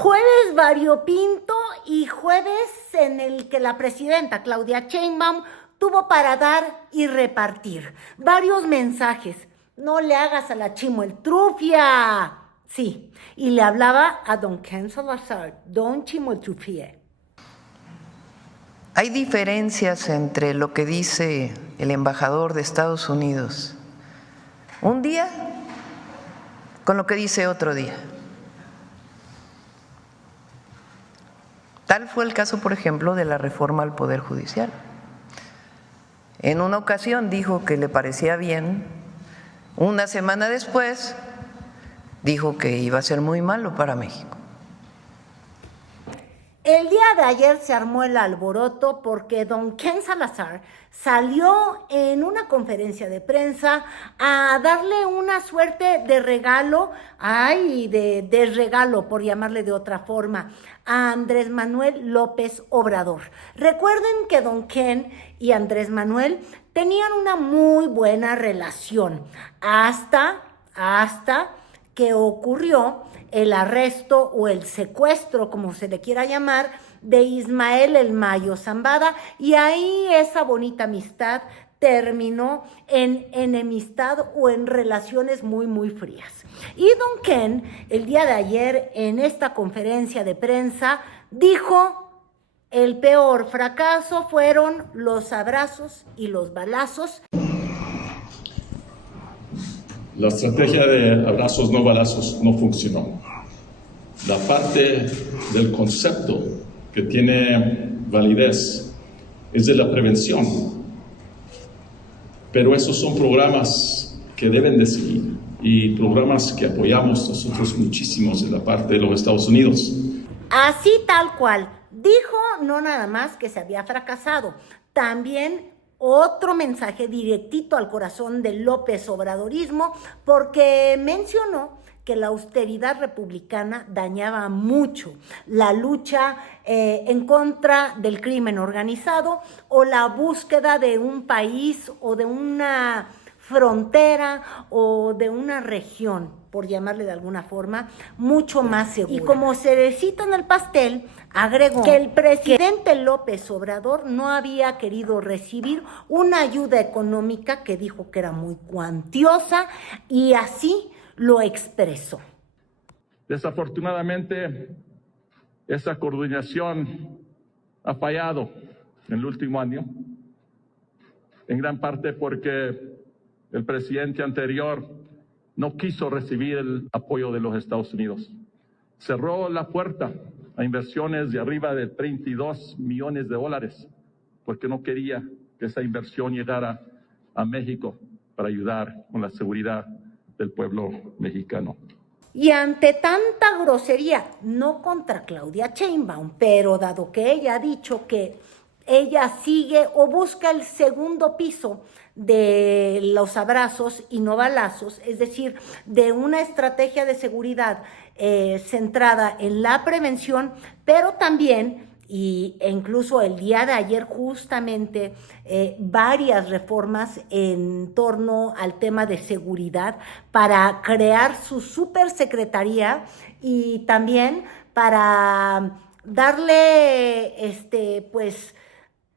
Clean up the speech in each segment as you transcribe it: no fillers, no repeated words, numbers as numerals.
Jueves variopinto y jueves en el que la presidenta Claudia Sheinbaum tuvo para dar y repartir varios mensajes. No le hagas a la chimoltrufia. Sí, y le hablaba a don Ken Salazar, don Chimoltrufie. Hay diferencias entre lo que dice el embajador de Estados Unidos un día con lo que dice otro día. Tal fue el caso, por ejemplo, de la reforma al Poder Judicial. En una ocasión dijo que le parecía bien, una semana después dijo que iba a ser muy malo para México. El día de ayer se armó el alboroto porque don Ken Salazar salió en una conferencia de prensa a darle una suerte de regalo, de regalo, por llamarle de otra forma, a Andrés Manuel López Obrador. Recuerden que don Ken y Andrés Manuel tenían una muy buena relación hasta que ocurrió el arresto o el secuestro, como se le quiera llamar, de Ismael El Mayo Zambada, y ahí esa bonita amistad terminó en enemistad o en relaciones muy, muy frías. Y don Ken, el día de ayer, en esta conferencia de prensa, dijo: el peor fracaso fueron los abrazos y los balazos. La estrategia de abrazos no balazos no funcionó. La parte del concepto que tiene validez es de la prevención, pero esos son programas que deben de seguir y programas que apoyamos nosotros muchísimos en la parte de los Estados Unidos. Así tal cual, dijo no nada más que se había fracasado, también otro mensaje directito al corazón del López Obradorismo, porque mencionó que la austeridad republicana dañaba mucho la lucha en contra del crimen organizado o la búsqueda de un país o de una frontera o de una región, por llamarle de alguna forma, mucho más segura. Y como cerecita en el pastel, agregó que el presidente López Obrador no había querido recibir una ayuda económica que dijo que era muy cuantiosa, y así lo expresó. Desafortunadamente, esa coordinación ha fallado en el último año, en gran parte porque el presidente anterior no quiso recibir el apoyo de los Estados Unidos. Cerró la puerta a inversiones de arriba de $32 millones porque no quería que esa inversión llegara a México para ayudar con la seguridad del pueblo mexicano. Y ante tanta grosería, no contra Claudia Sheinbaum, pero dado que ella ha dicho que ella sigue o busca el segundo piso de los abrazos y no balazos, es decir, de una estrategia de seguridad centrada en la prevención, pero también, e incluso el día de ayer justamente, varias reformas en torno al tema de seguridad para crear su supersecretaría y también para darle, pues,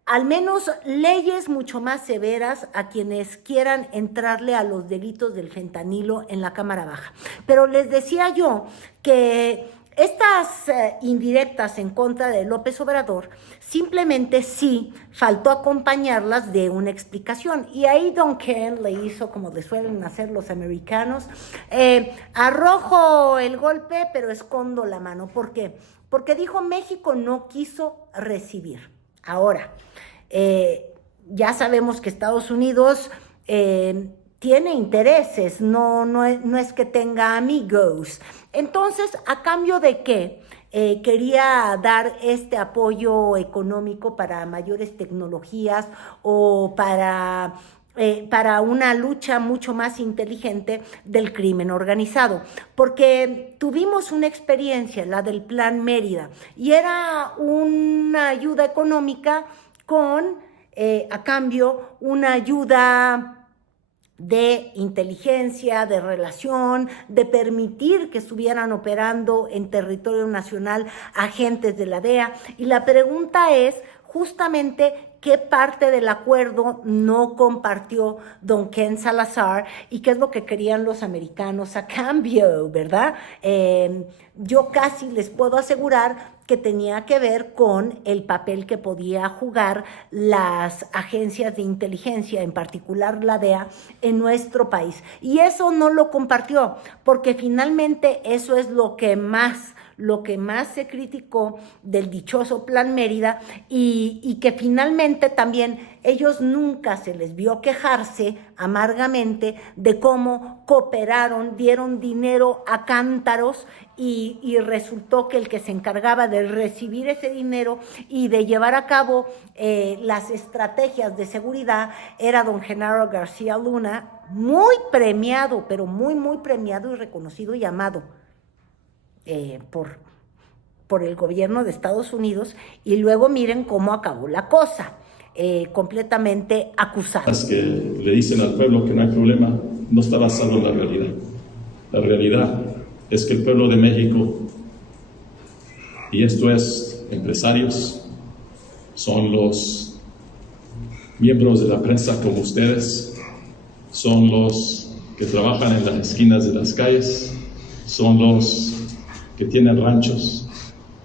al menos leyes mucho más severas a quienes quieran entrarle a los delitos del fentanilo en la Cámara Baja. Pero les decía yo que estas indirectas en contra de López Obrador simplemente sí faltó acompañarlas de una explicación. Y ahí don Ken le hizo como le suelen hacer los americanos: arrojo el golpe pero escondo la mano. ¿Por qué? Porque dijo México no quiso recibir. Ahora, ya sabemos que Estados Unidos tiene intereses, no es que tenga amigos. Entonces, ¿a cambio de qué? Quería dar este apoyo económico para mayores tecnologías o para una lucha mucho más inteligente del crimen organizado, porque tuvimos una experiencia, la del Plan Mérida, y era una ayuda económica con, a cambio, una ayuda de inteligencia, de relación, de permitir que estuvieran operando en territorio nacional agentes de la DEA. Y la pregunta es justamente qué parte del acuerdo no compartió don Ken Salazar y qué es lo que querían los americanos a cambio, ¿verdad? Yo casi les puedo asegurar que tenía que ver con el papel que podía jugar las agencias de inteligencia, en particular la DEA, en nuestro país. Y eso no lo compartió, porque finalmente eso es lo que más se criticó del dichoso Plan Mérida y que finalmente también ellos nunca se les vio quejarse amargamente de cómo cooperaron, dieron dinero a cántaros y resultó que el que se encargaba de recibir ese dinero y de llevar a cabo las estrategias de seguridad era don Genaro García Luna, muy premiado, pero muy, muy premiado y reconocido y amado por el gobierno de Estados Unidos, y luego miren cómo acabó la cosa, completamente acusado. Las que le dicen al pueblo que no hay problema, no está basado en la realidad. La realidad es que el pueblo de México, y esto es empresarios, son los miembros de la prensa como ustedes, son los que trabajan en las esquinas de las calles, son los que tienen ranchos.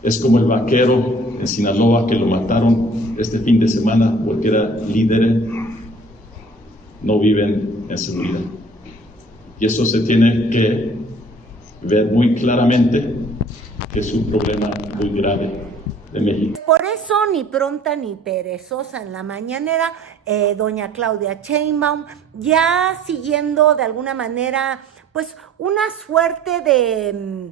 Es como el vaquero en Sinaloa que lo mataron este fin de semana porque era líder. No viven en seguridad. Y eso se tiene que ver muy claramente que es un problema muy grave de México. Por eso, ni pronta ni perezosa en la mañanera, doña Claudia Sheinbaum, ya siguiendo de alguna manera, pues una suerte de,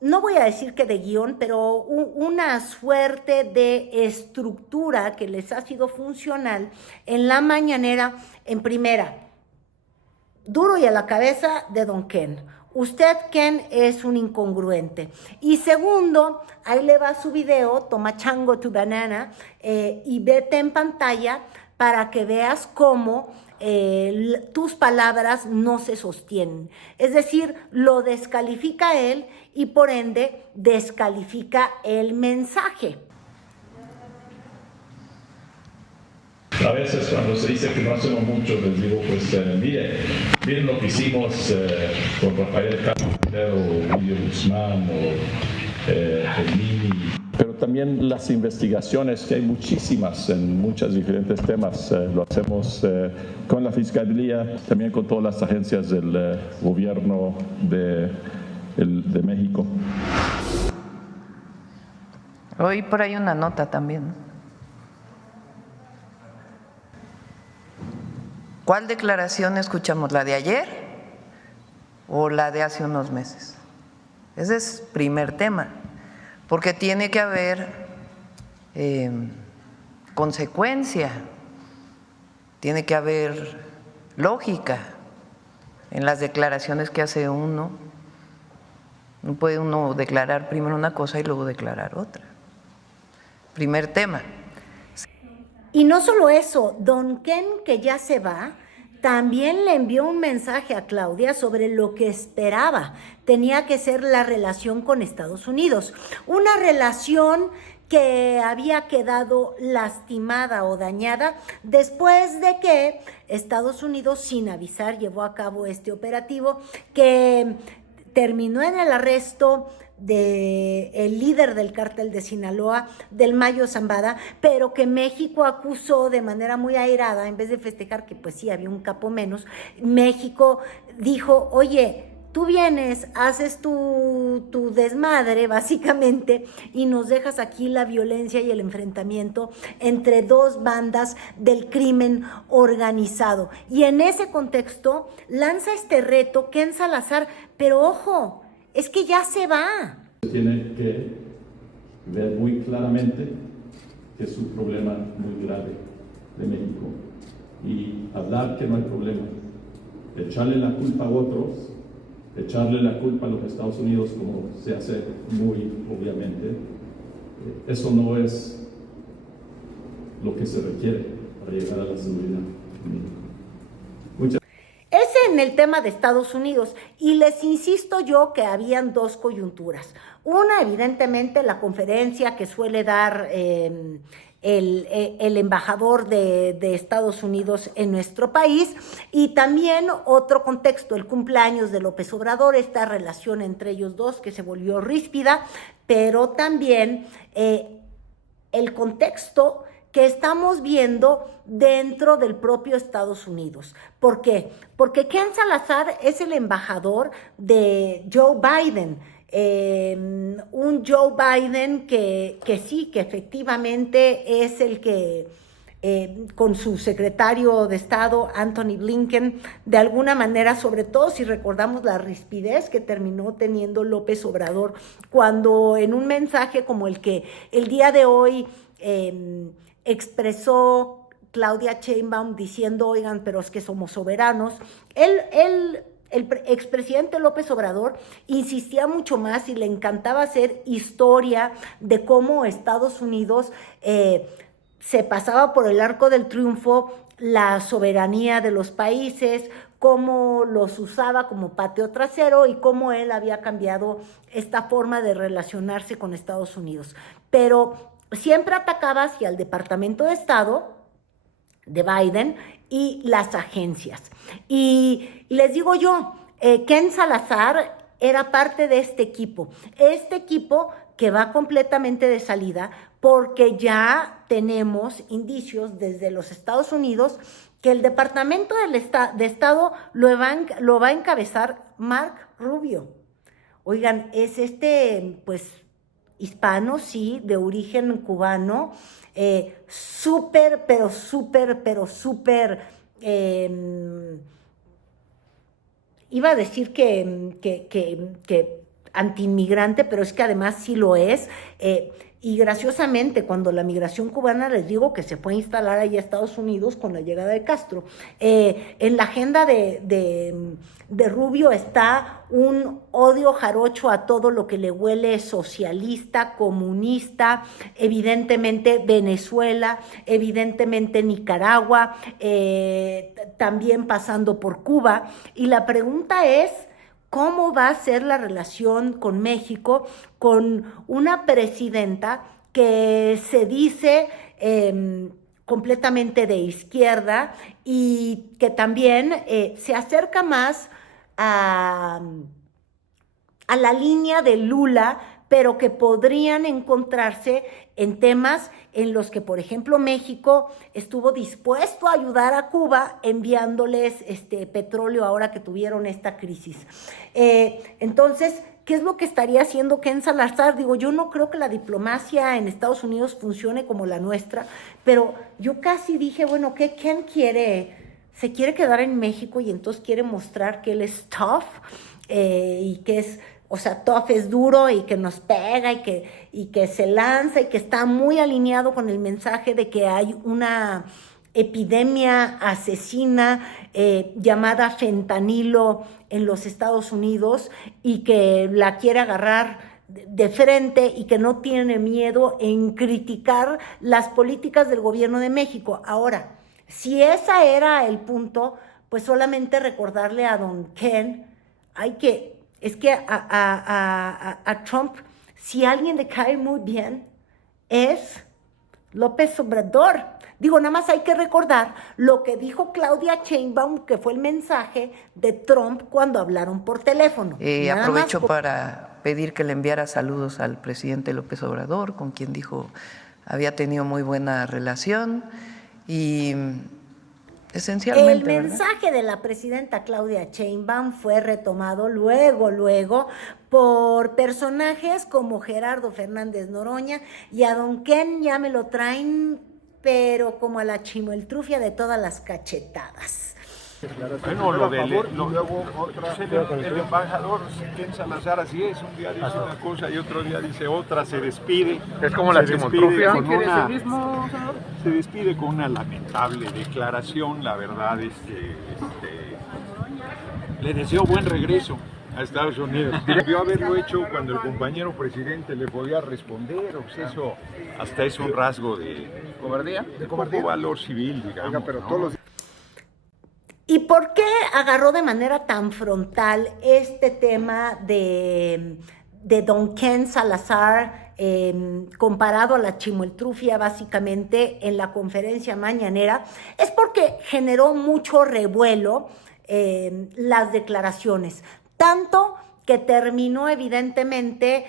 no voy a decir que de guión, pero una suerte de estructura que les ha sido funcional en la mañanera. En primera, duro y a la cabeza de don Ken. Usted, Ken, es un incongruente. Y segundo, ahí le va su video, toma chango tu banana, y vete en pantalla para que veas cómo tus palabras no se sostienen. Es decir, lo descalifica él y por ende descalifica el mensaje. A veces cuando se dice que no hacemos mucho, les digo, pues miren lo que hicimos con Rafael Castro, Julio Guzmán o el Mini. Pero también las investigaciones, que hay muchísimas en muchos diferentes temas, lo hacemos con la Fiscalía, también con todas las agencias del gobierno de México. Hoy por ahí una nota también. ¿Cuál declaración escuchamos? ¿La de ayer o la de hace unos meses? Ese es el primer tema, porque tiene que haber consecuencia, tiene que haber lógica en las declaraciones que hace uno. No puede uno declarar primero una cosa y luego declarar otra. Primer tema. Y no solo eso, don Ken, que ya se va, también le envió un mensaje a Claudia sobre lo que esperaba tenía que ser la relación con Estados Unidos. Una relación que había quedado lastimada o dañada después de que Estados Unidos, sin avisar, llevó a cabo este operativo que terminó en el arresto del líder del cártel de Sinaloa, del Mayo Zambada, pero que México acusó de manera muy airada, en vez de festejar que pues sí había un capo menos, México dijo, oye, tú vienes, haces tu desmadre básicamente y nos dejas aquí la violencia y el enfrentamiento entre dos bandas del crimen organizado. Y en ese contexto lanza este reto Ken Salazar, pero ojo, es que ya se va. Tiene que ver muy claramente que es un problema muy grave de México y hablar que no hay problema, echarle la culpa a otros, echarle la culpa a los Estados Unidos como se hace muy obviamente, eso no es lo que se requiere para llegar a la seguridad. Es en el tema de Estados Unidos. Y les insisto yo que habían dos coyunturas. Una, evidentemente, la conferencia que suele dar el embajador de Estados Unidos en nuestro país, y también otro contexto, el cumpleaños de López Obrador, esta relación entre ellos dos que se volvió ríspida, pero también el contexto que estamos viendo dentro del propio Estados Unidos. ¿Por qué? Porque Ken Salazar es el embajador de Joe Biden, un Joe Biden que sí, que efectivamente es el que, con su secretario de Estado, Anthony Blinken, de alguna manera, sobre todo si recordamos la rispidez que terminó teniendo López Obrador, cuando en un mensaje como el que el día de hoy expresó Claudia Sheinbaum diciendo, oigan, pero es que somos soberanos, el expresidente López Obrador insistía mucho más y le encantaba hacer historia de cómo Estados Unidos se pasaba por el arco del triunfo la soberanía de los países, cómo los usaba como patio trasero y cómo él había cambiado esta forma de relacionarse con Estados Unidos. Pero siempre atacaba hacia el Departamento de Estado de Biden y las agencias. Y les digo yo, Ken Salazar era parte de este equipo que va completamente de salida porque ya tenemos indicios desde los Estados Unidos que el Departamento de Estado lo va a encabezar Marco Rubio. Oigan, es pues, hispano, sí, de origen cubano, súper, iba a decir que antiinmigrante, pero es que además sí lo es, y graciosamente cuando la migración cubana, les digo que se fue a instalar allá a Estados Unidos con la llegada de Castro, en la agenda de Rubio está un odio jarocho a todo lo que le huele socialista, comunista, evidentemente Venezuela, evidentemente Nicaragua, también pasando por Cuba, y la pregunta es, ¿cómo va a ser la relación con México con una presidenta que se dice completamente de izquierda y que también se acerca más a la línea de Lula, pero que podrían encontrarse en temas en los que, por ejemplo, México estuvo dispuesto a ayudar a Cuba enviándoles petróleo ahora que tuvieron esta crisis. Entonces, ¿qué es lo que estaría haciendo Ken Salazar? Digo, yo no creo que la diplomacia en Estados Unidos funcione como la nuestra, pero yo casi dije, bueno, ¿qué Ken quiere? Se quiere quedar en México y entonces quiere mostrar que él es tough y que es... O sea, tough es duro y que nos pega y que se lanza y que está muy alineado con el mensaje de que hay una epidemia asesina llamada fentanilo en los Estados Unidos y que la quiere agarrar de frente y que no tiene miedo en criticar las políticas del gobierno de México. Ahora, si ese era el punto, pues solamente recordarle a don Ken, es que a Trump, si alguien le cae muy bien, es López Obrador. Digo, nada más hay que recordar lo que dijo Claudia Sheinbaum, que fue el mensaje de Trump cuando hablaron por teléfono. Aprovecho para pedir que le enviara saludos al presidente López Obrador, con quien dijo había tenido muy buena relación y... esencialmente, el mensaje de la presidenta Claudia Sheinbaum fue retomado luego por personajes como Gerardo Fernández Noroña, y a don Ken ya me lo traen, pero como a la chimoeltrufia de todas las cachetadas. Bueno, lo del el embajador Ken Salazar, así es, un día dice una cosa y otro día dice otra, se despide. Es como la chimotrufia. Se despide con una lamentable declaración, la verdad es que le deseo buen regreso a Estados Unidos. Debió haberlo hecho cuando el compañero presidente le podía responder, o sea, eso hasta es un rasgo de cobardía, de poco valor civil, digamos. Oiga, pero ¿no? Todos los... ¿Y por qué agarró de manera tan frontal este tema de don Ken Salazar comparado a la chimoltrufia básicamente en la conferencia mañanera? Es porque generó mucho revuelo las declaraciones, tanto que terminó evidentemente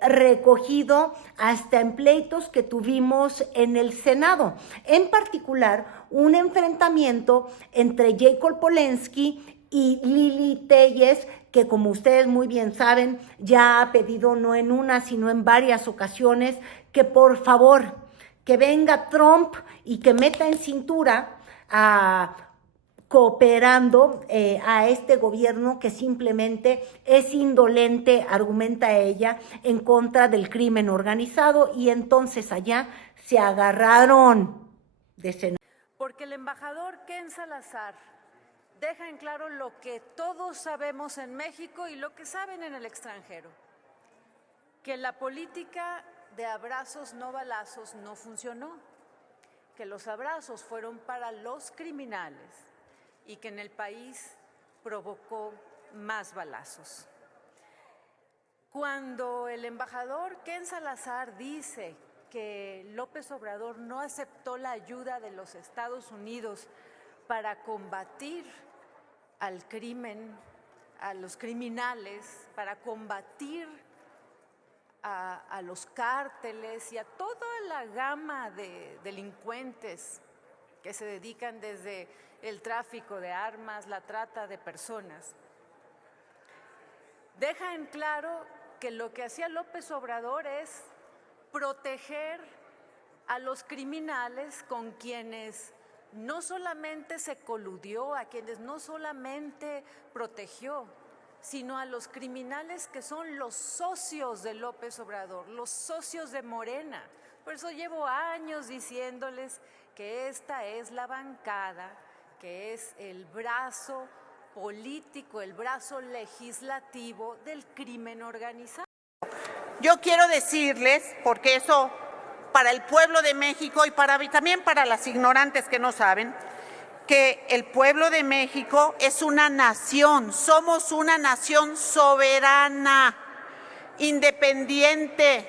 recogido hasta en pleitos que tuvimos en el Senado. En particular, un enfrentamiento entre Jacob Polensky y Lili Telles, que como ustedes muy bien saben, ya ha pedido no en una, sino en varias ocasiones, que por favor, que venga Trump y que meta en cintura cooperando a este gobierno que simplemente es indolente, argumenta ella, en contra del crimen organizado, y entonces allá se agarraron de Senado. Porque el embajador Ken Salazar deja en claro lo que todos sabemos en México y lo que saben en el extranjero, que la política de abrazos no balazos no funcionó, que los abrazos fueron para los criminales y que en el país provocó más balazos. Cuando el embajador Ken Salazar dice que López Obrador no aceptó la ayuda de los Estados Unidos para combatir al crimen, a los criminales, para combatir a los cárteles y a toda la gama de delincuentes que se dedican desde el tráfico de armas, la trata de personas, deja en claro que lo que hacía López Obrador es proteger a los criminales con quienes no solamente se coludió, a quienes no solamente protegió, sino a los criminales que son los socios de López Obrador, los socios de Morena. Por eso llevo años diciéndoles que esta es la bancada, que es el brazo político, el brazo legislativo del crimen organizado. Yo quiero decirles, porque eso para el pueblo de México y también para las ignorantes que no saben, que el pueblo de México es una nación, somos una nación soberana, independiente,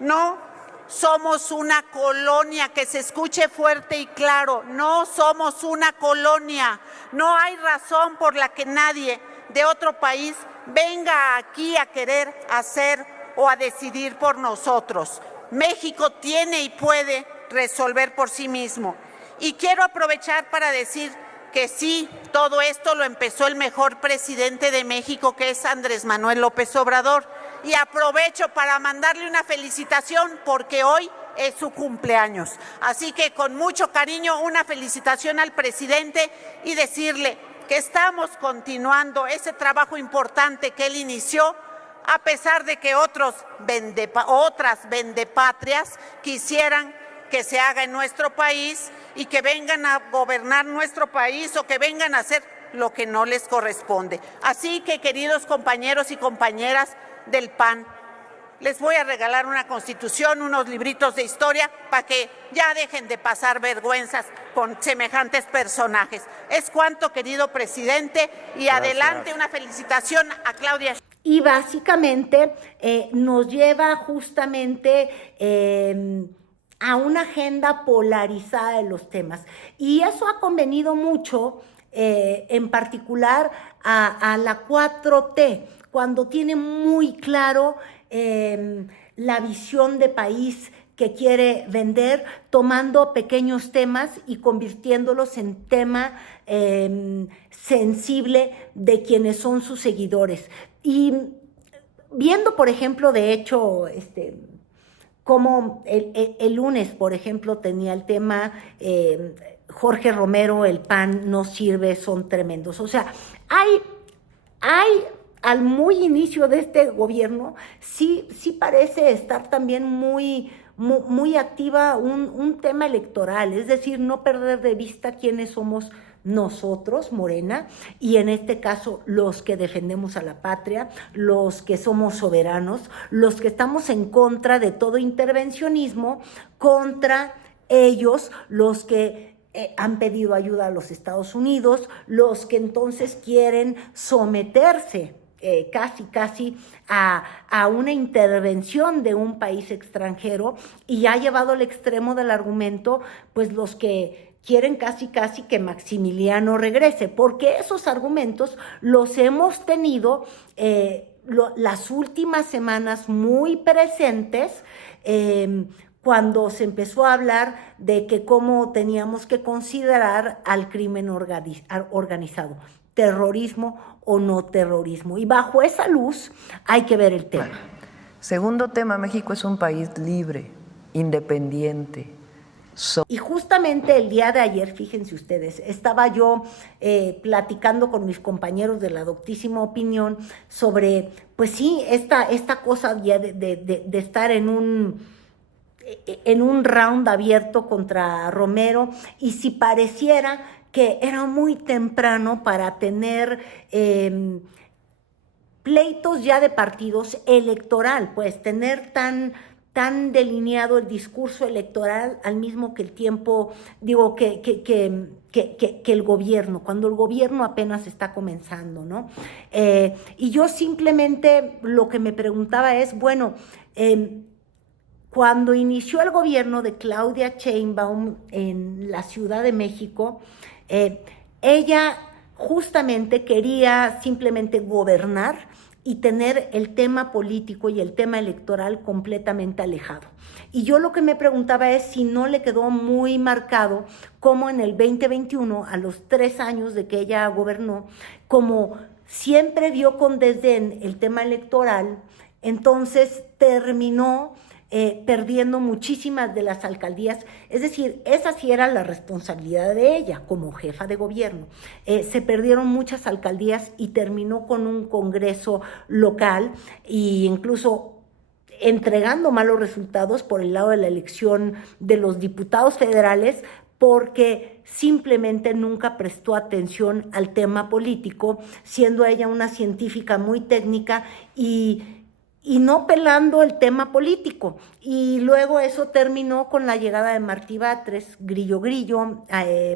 no somos una colonia, que se escuche fuerte y claro, no somos una colonia, no hay razón por la que nadie de otro país venga aquí a querer hacer o a decidir por nosotros. México tiene y puede resolver por sí mismo. Y quiero aprovechar para decir que sí, todo esto lo empezó el mejor presidente de México, que es Andrés Manuel López Obrador. Y aprovecho para mandarle una felicitación porque hoy es su cumpleaños. Así que con mucho cariño, una felicitación al presidente y decirle que estamos continuando ese trabajo importante que él inició, a pesar de que otras vendepatrias quisieran que se haga en nuestro país y que vengan a gobernar nuestro país o que vengan a hacer lo que no les corresponde. Así que, queridos compañeros y compañeras del PAN, les voy a regalar una constitución, unos libritos de historia, para que ya dejen de pasar vergüenzas con semejantes personajes. Es cuanto, querido presidente, y gracias. Adelante, una felicitación a Claudia. Y básicamente nos lleva justamente a una agenda polarizada de los temas. Y eso ha convenido mucho, en particular a la 4T, cuando tiene muy claro la visión de país que quiere vender, tomando pequeños temas y convirtiéndolos en tema sensible de quienes son sus seguidores. Y viendo, por ejemplo, de hecho, como el lunes, por ejemplo, tenía el tema Jorge Romero, el PAN no sirve, son tremendos. O sea, hay al muy inicio de este gobierno, sí parece estar también muy activa un tema electoral, es decir, no perder de vista quiénes somos nosotros, Morena, y en este caso los que defendemos a la patria, los que somos soberanos, los que estamos en contra de todo intervencionismo, contra ellos, los que han pedido ayuda a los Estados Unidos, los que entonces quieren someterse casi a una intervención de un país extranjero, y ha llevado al extremo del argumento, pues los que quieren casi que Maximiliano regrese, porque esos argumentos los hemos tenido las últimas semanas muy presentes, cuando se empezó a hablar de que cómo teníamos que considerar al crimen organizado, terrorismo o no terrorismo. Y bajo esa luz hay que ver el tema. Segundo tema, México es un país libre, independiente. Y justamente el día de ayer, fíjense ustedes, estaba yo platicando con mis compañeros de la doctísima opinión sobre, pues sí, esta cosa ya de estar en un round abierto contra Romero, y si pareciera que era muy temprano para tener pleitos ya de partidos electoral, pues tener tan delineado el discurso electoral al mismo que el tiempo, digo, que el gobierno, cuando el gobierno apenas está comenzando, ¿no? Y yo simplemente lo que me preguntaba es, bueno, cuando inició el gobierno de Claudia Sheinbaum en la Ciudad de México, ella justamente quería simplemente gobernar y tener el tema político y el tema electoral completamente alejado. Y yo lo que me preguntaba es si no le quedó muy marcado como en el 2021, a los 3 años de que ella gobernó, como siempre vio con desdén el tema electoral, entonces terminó perdiendo muchísimas de las alcaldías. Es decir, esa sí era la responsabilidad de ella como jefa de gobierno. Se perdieron muchas alcaldías y terminó con un congreso local e incluso entregando malos resultados por el lado de la elección de los diputados federales, porque simplemente nunca prestó atención al tema político, siendo ella una científica muy técnica y no pelando el tema político. Y luego eso terminó con la llegada de Martí Batres, Grillo,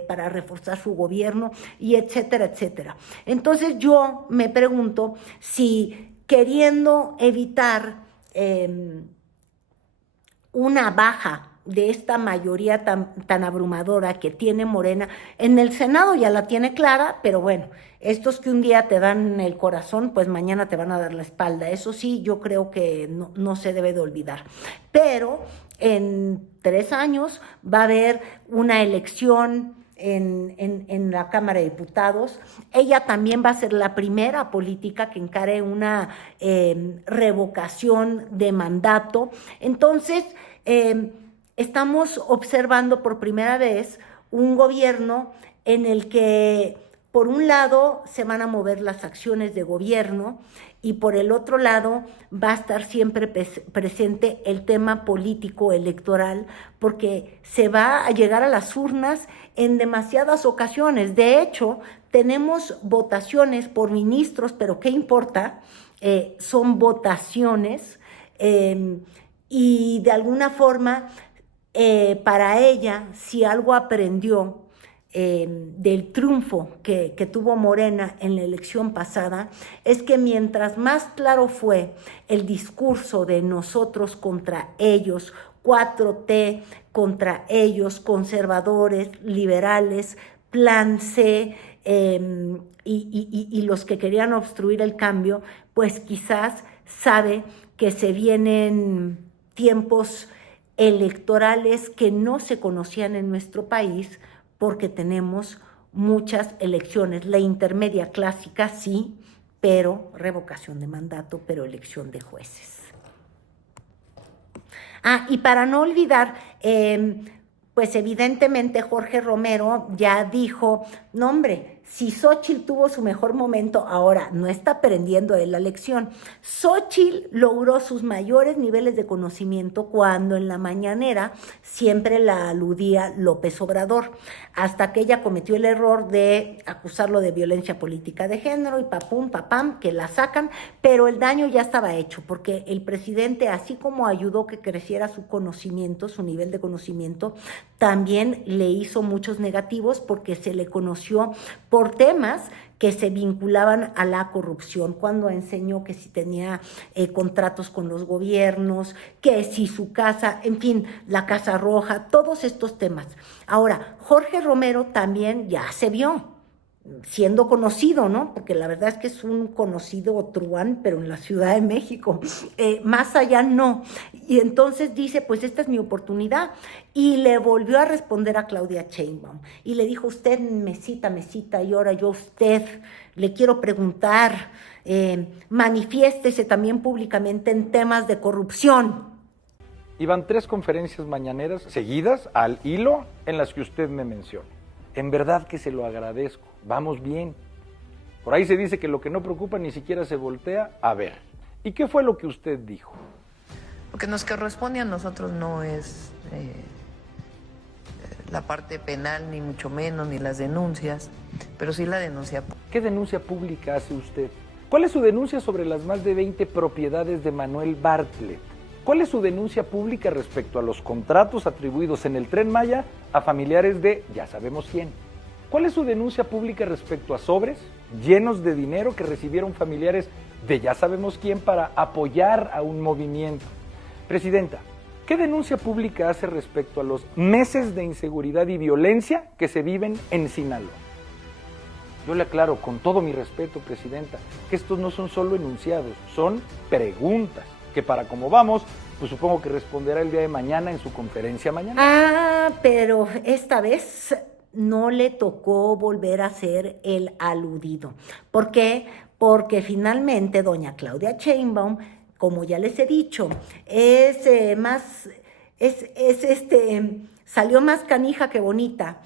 para reforzar su gobierno, y etcétera, etcétera. Entonces yo me pregunto si, queriendo evitar una baja de esta mayoría tan abrumadora que tiene Morena, en el Senado ya la tiene clara, pero bueno, estos que un día te dan el corazón, pues mañana te van a dar la espalda. Eso sí, yo creo que no se debe de olvidar. Pero en 3 años va a haber una elección en la Cámara de Diputados. Ella también va a ser la primera política que encare una revocación de mandato. Entonces, estamos observando por primera vez un gobierno en el que, por un lado, se van a mover las acciones de gobierno, y por el otro lado va a estar siempre presente el tema político electoral, porque se va a llegar a las urnas en demasiadas ocasiones. De hecho, tenemos votaciones por ministros, pero ¿qué importa? Son votaciones, y de alguna forma, para ella, si algo aprendió del triunfo que tuvo Morena en la elección pasada, es que mientras más claro fue el discurso de nosotros contra ellos, 4T contra ellos, conservadores, liberales, Plan C, y los que querían obstruir el cambio, pues quizás sabe que se vienen tiempos electorales que no se conocían en nuestro país, porque tenemos muchas elecciones. La intermedia clásica sí, pero revocación de mandato, pero elección de jueces. Y para no olvidar, pues evidentemente Jorge Romero ya dijo, no hombre, si Xóchitl tuvo su mejor momento, ahora no está perdiendo él la lección. Xóchitl logró sus mayores niveles de conocimiento cuando en la mañanera siempre la aludía López Obrador, hasta que ella cometió el error de acusarlo de violencia política de género y papum, papam, que la sacan, pero el daño ya estaba hecho, porque el presidente, así como ayudó que creciera su conocimiento, su nivel de conocimiento, también le hizo muchos negativos porque se le conoció por temas que se vinculaban a la corrupción, cuando enseñó que si tenía contratos con los gobiernos, que si su casa, en fin, la Casa Roja, todos estos temas. Ahora, Jorge Romero también ya se vio siendo conocido, ¿no? Porque la verdad es que es un conocido truán, pero en la Ciudad de México, más allá no. Y entonces dice, pues esta es mi oportunidad, y le volvió a responder a Claudia Sheinbaum, y le dijo, usted me cita, y ahora yo a usted le quiero preguntar, manifiéstese también públicamente en temas de corrupción. Iban 3 conferencias mañaneras seguidas al hilo en las que usted me menciona. En verdad que se lo agradezco, vamos bien. Por ahí se dice que lo que no preocupa ni siquiera se voltea a ver. ¿Y qué fue lo que usted dijo? Lo que nos corresponde a nosotros no es la parte penal, ni mucho menos, ni las denuncias, pero sí la denuncia. ¿Qué denuncia pública hace usted? ¿Cuál es su denuncia sobre las más de 20 propiedades de Manuel Bartlett? ¿Cuál es su denuncia pública respecto a los contratos atribuidos en el Tren Maya a familiares de ya sabemos quién? ¿Cuál es su denuncia pública respecto a sobres llenos de dinero que recibieron familiares de ya sabemos quién para apoyar a un movimiento? Presidenta, ¿qué denuncia pública hace respecto a los meses de inseguridad y violencia que se viven en Sinaloa? Yo le aclaro con todo mi respeto, Presidenta, que estos no son solo enunciados, son preguntas, que para cómo vamos, pues supongo que responderá el día de mañana en su conferencia mañana. Ah, pero esta vez no le tocó volver a ser el aludido. ¿Por qué? Porque finalmente doña Claudia Sheinbaum, como ya les he dicho, salió más canija que bonita.